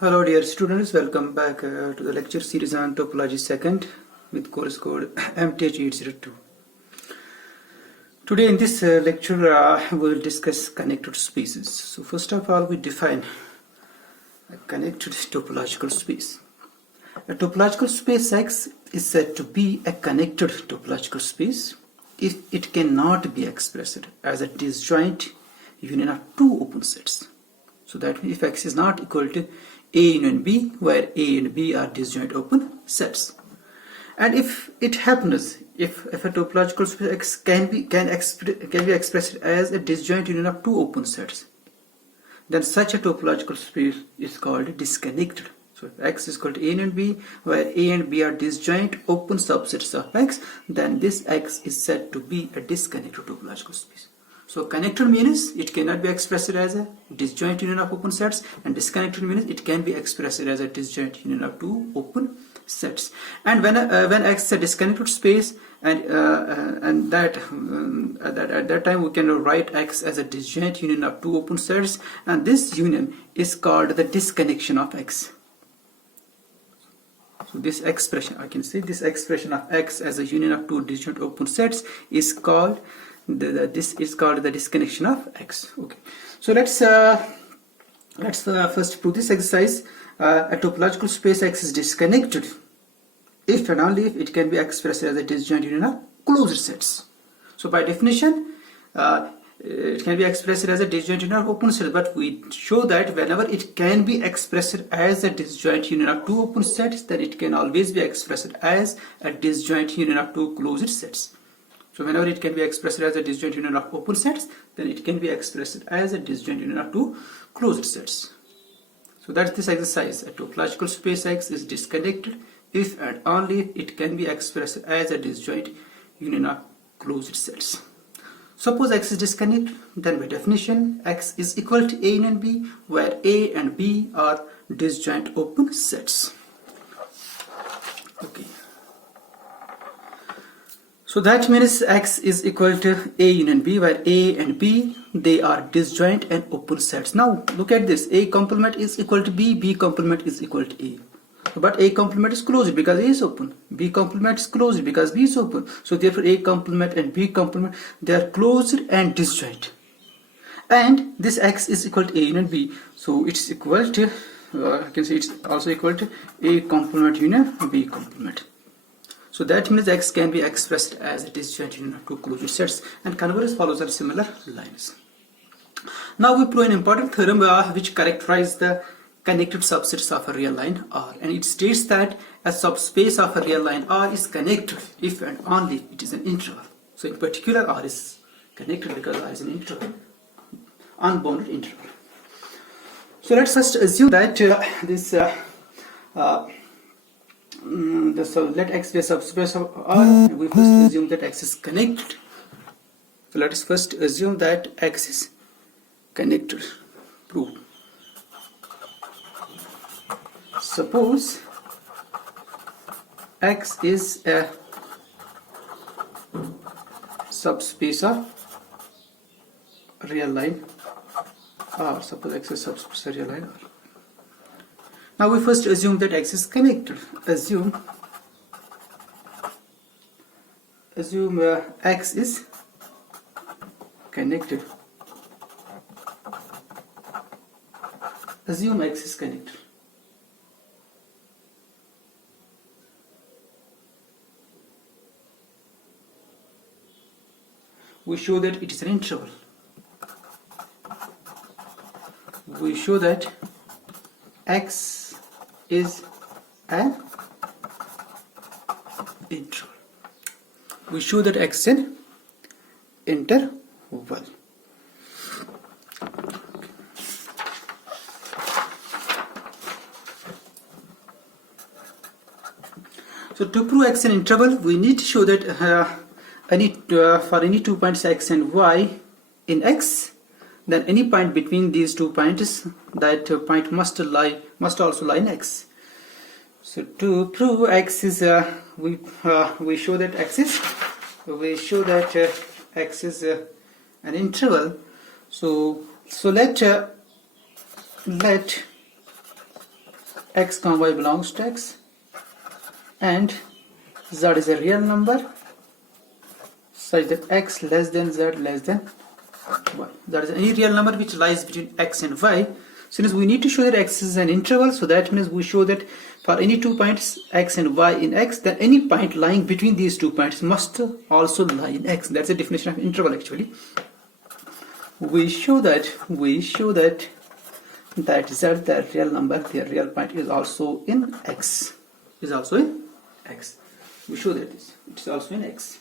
Hello dear students, welcome back to the lecture series on topology second with course code MTH802. Today in this lecture we will discuss connected spaces. So first of all we define a connected topological space. A topological space X is said to be a connected topological space if it cannot be expressed as a disjoint union of two open sets. So that means if X is not equal to A union B, where A and B are disjoint open sets. And if it happens, if a topological space X can be expressed as a disjoint union of two open sets, then such a topological space is called disconnected. So if X is equal to A and B, where A and B are disjoint open subsets of X, then this X is said to be a disconnected topological space. So connected means it cannot be expressed as a disjoint union of open sets, and disconnected means it can be expressed as a disjoint union of two open sets. And when X is a disconnected space, and at that time we can write X as a disjoint union of two open sets, and this union is called the disconnection of X. So this expression, I can say this expression of X as a union of two disjoint open sets is called this is called the disconnection of X. Okay, so let's first prove this exercise. A topological space X is disconnected if and only if it can be expressed as a disjoint union of closed sets. So by definition, it can be expressed as a disjoint union of open sets, but we show that whenever it can be expressed as a disjoint union of two open sets, then it can always be expressed as a disjoint union of two closed sets. So whenever it can be expressed as a disjoint union of open sets, then it can be expressed as a disjoint union of two closed sets. So that's this exercise. A topological space X is disconnected if and only if it can be expressed as a disjoint union of closed sets. Suppose X is disconnected, then by definition X is equal to A and B, where A and B are disjoint open sets. Okay. So that means X is equal to A union B, where A and B, they are disjoint and open sets. Now look at this. A complement is equal to B, B complement is equal to A. But A complement is closed because A is open. B complement is closed because B is open. So therefore A complement and B complement, they are closed and disjoint. And this X is equal to A union B. So it's equal to, I can say it's also equal to A complement union B complement. So that means X can be expressed as a disjoint union of two closed sets, and converse follows on similar lines. Now we prove an important theorem which characterizes the connected subsets of a real line R, and it states that a subspace of a real line R is connected if and only if it is an interval. So in particular R is connected because R is an interval, unbounded interval. So let's first assume that so let X be a subspace of R. We first assume that X is connected. So let us first assume that X is connected. Prove. Suppose X is a subspace of real line R. Suppose X is subspace of real line R. Now we first assume that X is connected. Assume X is connected. Assume X is connected. We show that it is an interval. We show that X is an interval. We show that X is an interval. So to prove X an interval, we need to show that for any 2 points X and Y in X, then any point between these 2 points, that point must also lie in X. So to prove X is we show that X is an interval. So let x comma y belongs to x, and z is a real number such that x less than z less than y. That is any real number which lies between x and y. Since we need to show that x is an interval, so that means we show that for any 2 points x and y in x, then any point lying between these 2 points must also lie in x. That's the definition of interval actually. We show that that z, the real number, the real point is also in x. We show that it is also in x.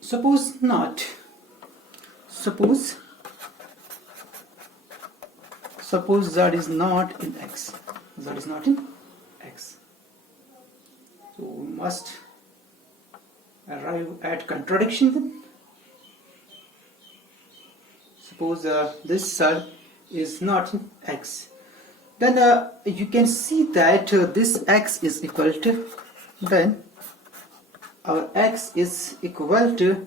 Suppose not. Suppose z is not in x. Z is not in x. So we must arrive at contradiction then. Suppose this z is not in x. Then you can see that this x is equal to, then our x is equal to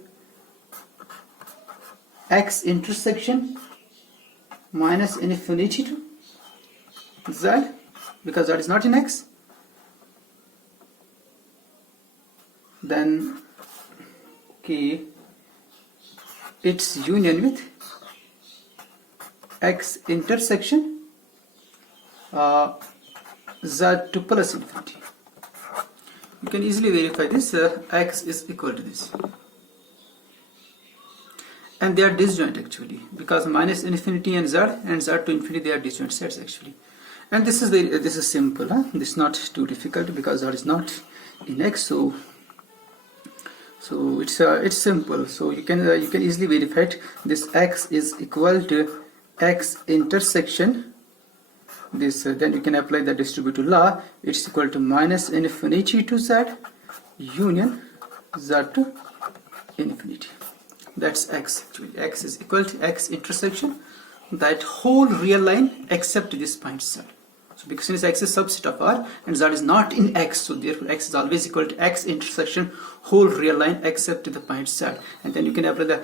x intersection minus infinity to z, because that is not in x. Then okay, its union with x intersection z to plus infinity. You can easily verify this. X is equal to this, and they are disjoint actually, because minus infinity and z to infinity, they are disjoint sets actually. And this is simple. This is not too difficult because z is not in x. So it's simple. So you can easily verify it. This x is equal to x intersection this, then you can apply the distributive law. It's equal to minus infinity to z union z to infinity. That's x. Actually, x is equal to x intersection that whole real line except this point z. So because since x is subset of R and z is not in x, so therefore x is always equal to x intersection whole real line except the point z. And then you can apply the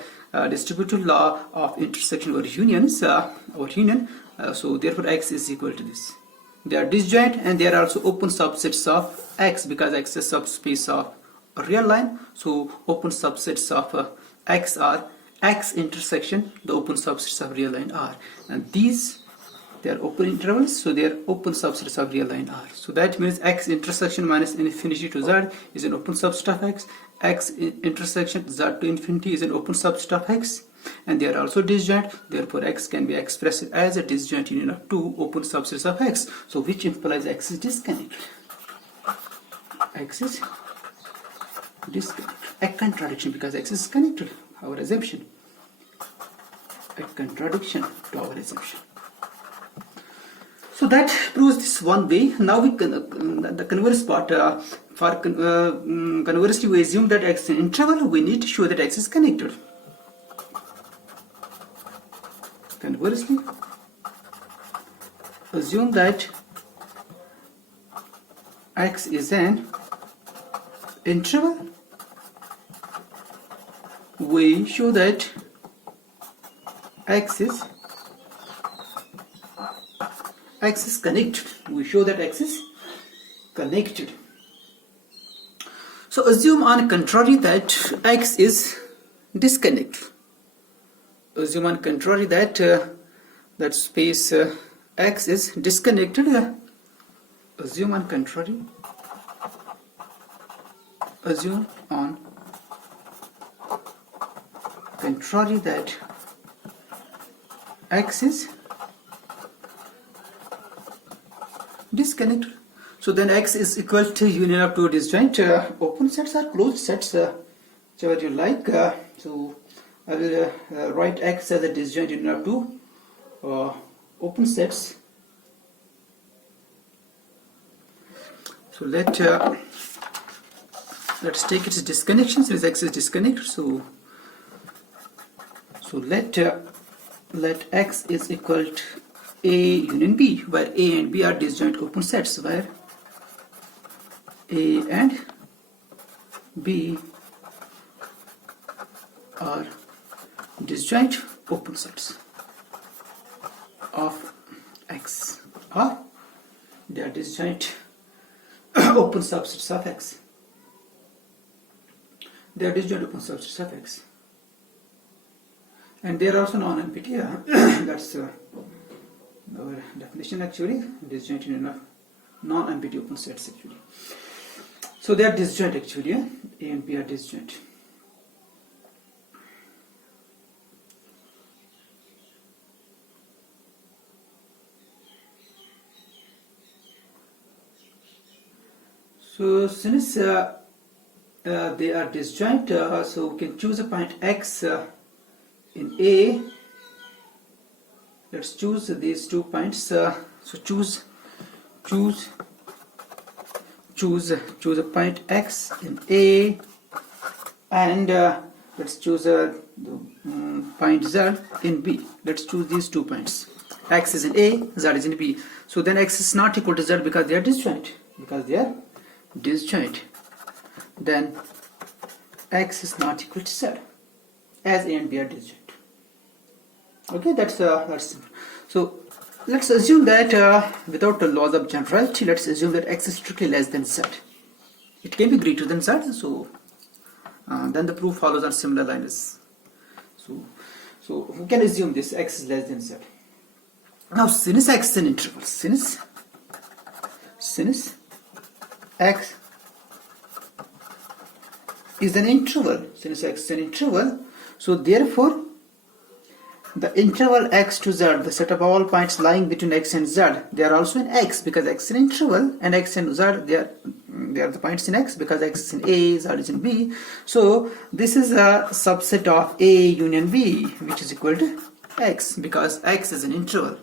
distributive law of intersection or unions so therefore x is equal to this. They are disjoint and they are also open subsets of x, because x is subspace of a real line. So open subsets of x are x intersection the open subsets of real line R, and these, they are open intervals, so they are open subsets of real line R. So that means x intersection minus infinity to z is an open subset of x. X intersection z to infinity is an open subset of x, and they are also disjoint. Therefore x can be expressed as a disjoint union of two open subsets of x, so which implies x is disconnected. X is disconnected. A contradiction, because x is connected, our assumption. A contradiction to our assumption. So that proves this one way. Now we can the converse part. Conversely, we assume that x is an interval. We need to show that x is connected. Conversely, assume that x is an interval. We show that x is connected. We show that x is connected. So assume on contrary that x is disconnected. Assume on contrary that that space x is disconnected. Assume on contrary. Assume on contrary that x is disconnected. So then x is equal to union of two disjoint open sets or closed sets, whichever you like. So I will write x as a disjoint union of two open sets. So let's take its disconnection, since x is disconnected. So let x is equal to A union B, where A and B are disjoint open sets, where A and B are disjoint open sets of X, or they are disjoint open subsets of X. They are disjoint open subsets of X, and they are also non-empty. That's our definition actually. Disjoint in enough non-empty open sets actually. So they are disjoint actually. A and B are disjoint. So since they are disjoint, so we can choose a point X in A. Let's choose these 2 points. So choose a point X in A, and let's choose a point Z in B. Let's choose these 2 points. X is in A, Z is in B. So then X is not equal to Z because they are disjoint. Then X is not equal to Z, as A and B are disjoint. Okay, that's simple. So let's assume that without the laws of generality, let's assume that X is strictly less than Z. It can be greater than Z, so then the proof follows on similar lines. So we can assume this X is less than Z. Now since X is an interval, since X is an interval, so therefore the interval X to Z, the set of all points lying between X and Z, they are also in X because X is an interval, and X and Z, they are the points in X because X is in A, Z is in B. So this is a subset of A union B, which is equal to X because X is an interval.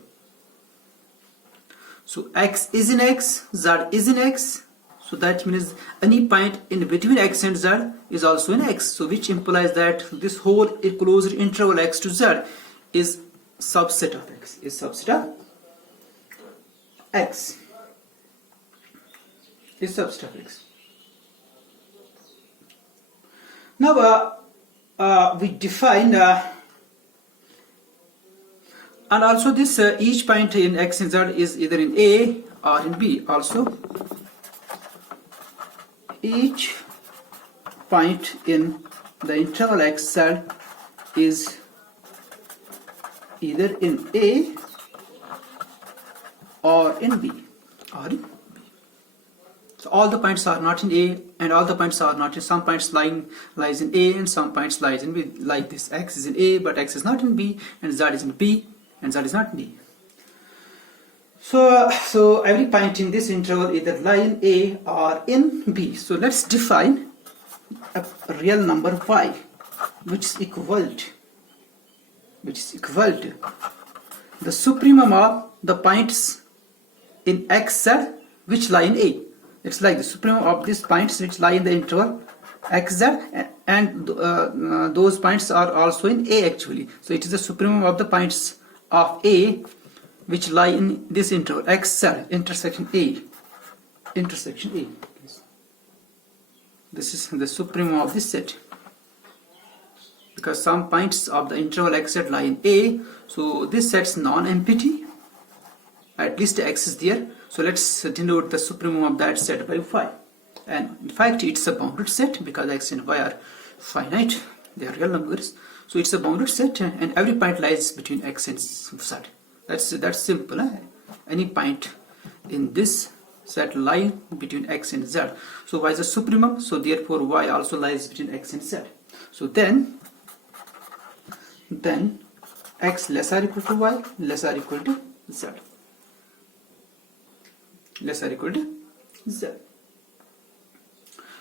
So X is in X, Z is in X. So that means any point in between X and Z is also in X. So which implies that this whole closed interval X to Z is subset of X. Now we define and also this each point in X and Z is either in A or in B. Also each point in the interval X Z is either in A or in B. So all the points are not in A and all the points are not in, some points lies in A and some points lies in B, like this. X is in A but X is not in B, and Z is in B and Z is not in B. So every point in this interval either lie in A or in B. So let's define a real number Y which is equal to the supremum of the points in X Z which lie in A. It's like the supremum of these points which lie in the interval X Z, and those points are also in A actually. So it is the supremum of the points of A which lie in this interval X Z intersection A. This is the supremum of this set, because some points of the interval X Z lie in A. So this set's non-empty, at least X is there. So let's denote the supremum of that set by phi, and in fact it's a bounded set because X and Y are finite, they are real numbers. So it's a bounded set and every point lies between X and Z. That's simple. Any point in this set lie between X and Z. So Y is a supremum, so therefore Y also lies between X and Z. So then X less or equal to Y, less or equal to Z.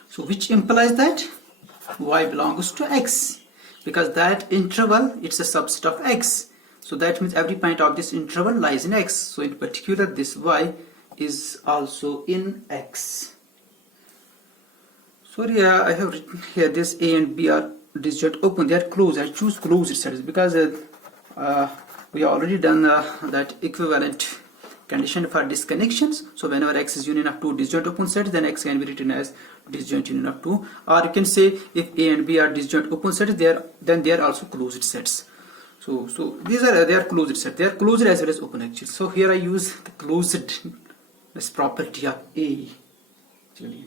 So which implies that Y belongs to X, because that interval, it's a subset of X. So that means every point of this interval lies in X. So in particular this Y is also in X. Sorry, I have written here this A and B are disjoint open, they are closed. I choose closed sets because we already done that equivalent condition for disconnections. So whenever X is union of two disjoint open sets, then X can be written as disjoint union of two. Or you can say if A and B are disjoint open sets, then they are also closed sets. So these are they are closed sets. They are closed as well as open actually. So here I use the closed as property of A actually.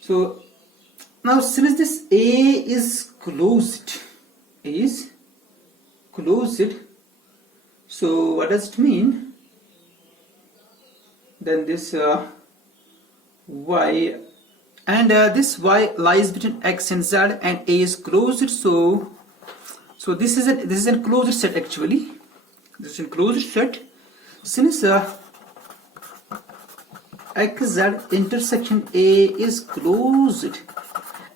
So now since this A is closed, so what does it mean? Then this Y and this Y lies between X and Z, and A is closed. So this is a closed set actually. This is a closed set. Since XZ intersection A is closed,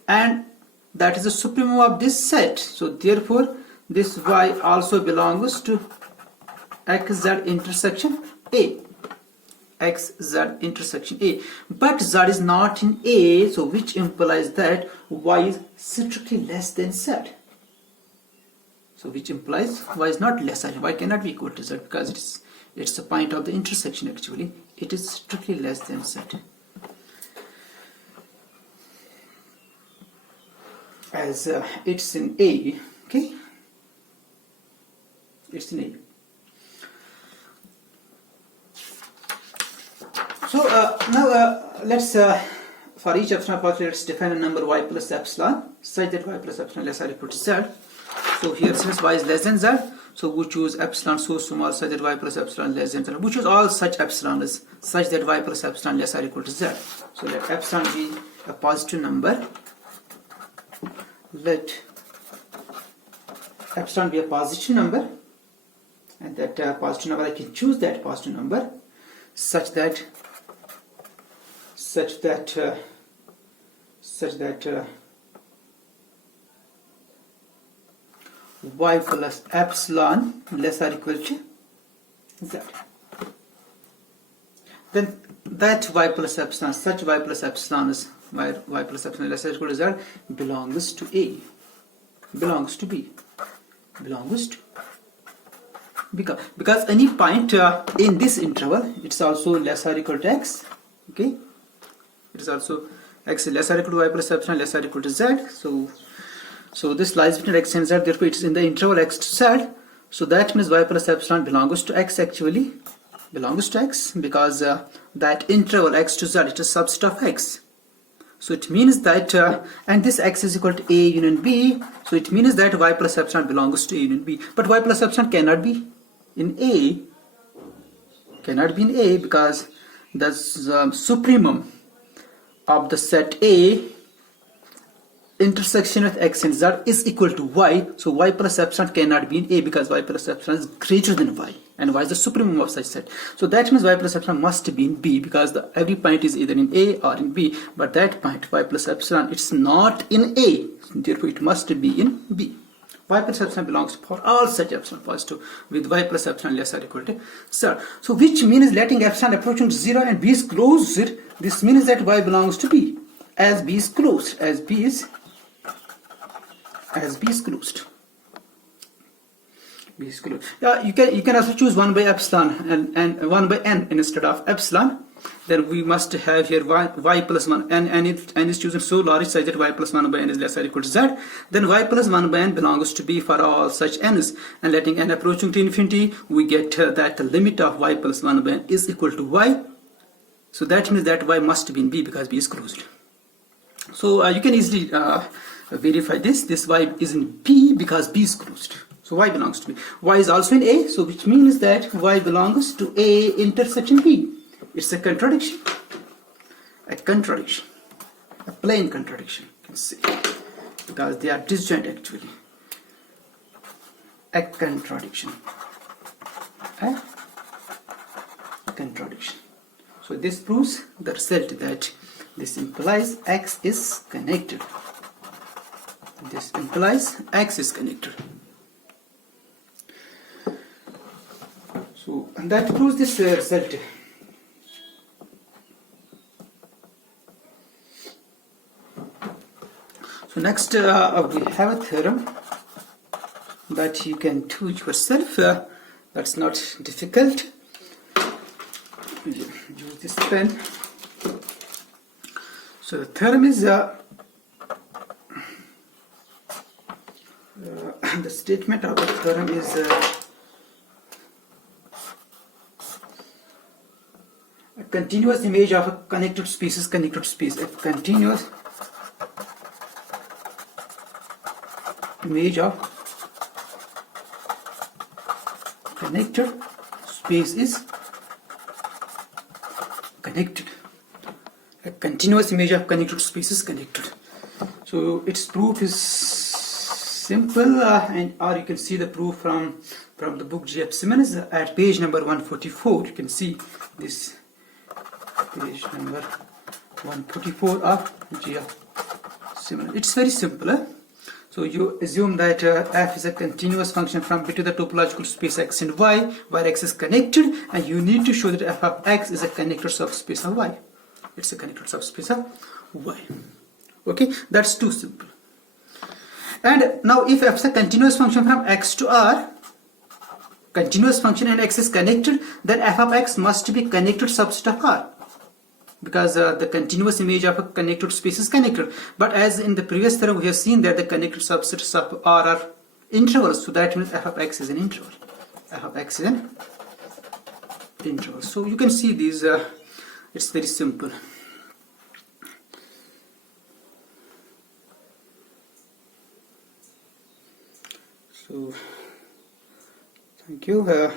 and that is the supremum of this set. So therefore this Y also belongs to XZ intersection A. XZ intersection A. But Z is not in A, so which implies that Y is strictly less than Z. So which implies Y is not less than, Y cannot be equal to Z because it's the point of the intersection actually. It is strictly less than Z. As it's in A, okay? It's in A. So now let's for each epsilon positive, let's define a number Y plus epsilon such that Y plus epsilon less or equal to Z. So here since Y is less than Z, so we choose epsilon so small such that Y plus epsilon less than Z. We choose all such epsilons such that Y plus epsilon less or equal to Z. So let epsilon be a positive number. Let epsilon be a positive number, and that positive number I can choose that positive number such that Y plus epsilon less or equal to Z. Then that Y plus epsilon, such Y plus epsilon is Y plus epsilon less or equal to Z belongs to A, belongs to B, belongs to, because any point in this interval, it's also less or equal to X, okay? It is also X less or equal to Y plus epsilon less or equal to Z. So this lies between X and Z, therefore it is in the interval X to Z. So that means Y plus epsilon belongs to X actually, belongs to X, because that interval X to Z, it is a subset of X. So it means that, and this X is equal to A union B, so it means that Y plus epsilon belongs to A union B. But Y plus epsilon cannot be in A, because the supremum of the set A intersection with X and Z is equal to Y, so Y plus epsilon cannot be in A because Y plus epsilon is greater than Y, and Y is the supremum of such set. So that means Y plus epsilon must be in B because every point is either in A or in B, but that point Y plus epsilon, it's not in A, therefore it must be in B. Y plus epsilon belongs for all such epsilon positive with Y plus epsilon less or equal to Z. So which means letting epsilon approaching to 0 and B is closed, this means that Y belongs to B as B is closed, as B is closed. B is closed. Yeah, you can also choose 1 by epsilon and 1 by n instead of epsilon. Then we must have here y plus 1 and if n is chosen so large such that Y plus 1 by n is less or equal to Z, then Y plus 1 by n belongs to B for all such n's, and letting n approaching to infinity, we get that the limit of Y plus 1 by n is equal to Y. So that means that Y must be in B because B is closed. So you can easily verify this Y is in B because B is closed. So Y belongs to B. Y is also in A, so which means that Y belongs to A intersection B. It's a contradiction. A plain contradiction, you can say, because they are disjoint actually. A contradiction. So this proves the result that this implies X is connected. This implies X is connected. So and that proves this result. So next we have a theorem that you can do yourself. That's not difficult. Use this pen. So the theorem is the statement of the theorem is a continuous image of a connected space is connected space. A continuous image of connected space is connected. A continuous image of connected space is connected. So its proof is simple, or you can see the proof from the book G.F. Simmons at page number 144. You can see this page number 144 of G.F. Simmons. It's very simple. So you assume that f is a continuous function from between the topological space x and y, where x is connected, and you need to show that f of x is a connected subspace of y. It's a connected subspace of y. Okay, that's too simple. And now if f is a continuous function from x to r, continuous function and x is connected, then f of x must be connected subset of r, because the continuous image of a connected space is connected. But as in the previous theorem we have seen that the connected subsets of R are intervals, so that means f of x is an interval. F of x is an interval. So you can see these, it's very simple. So thank you.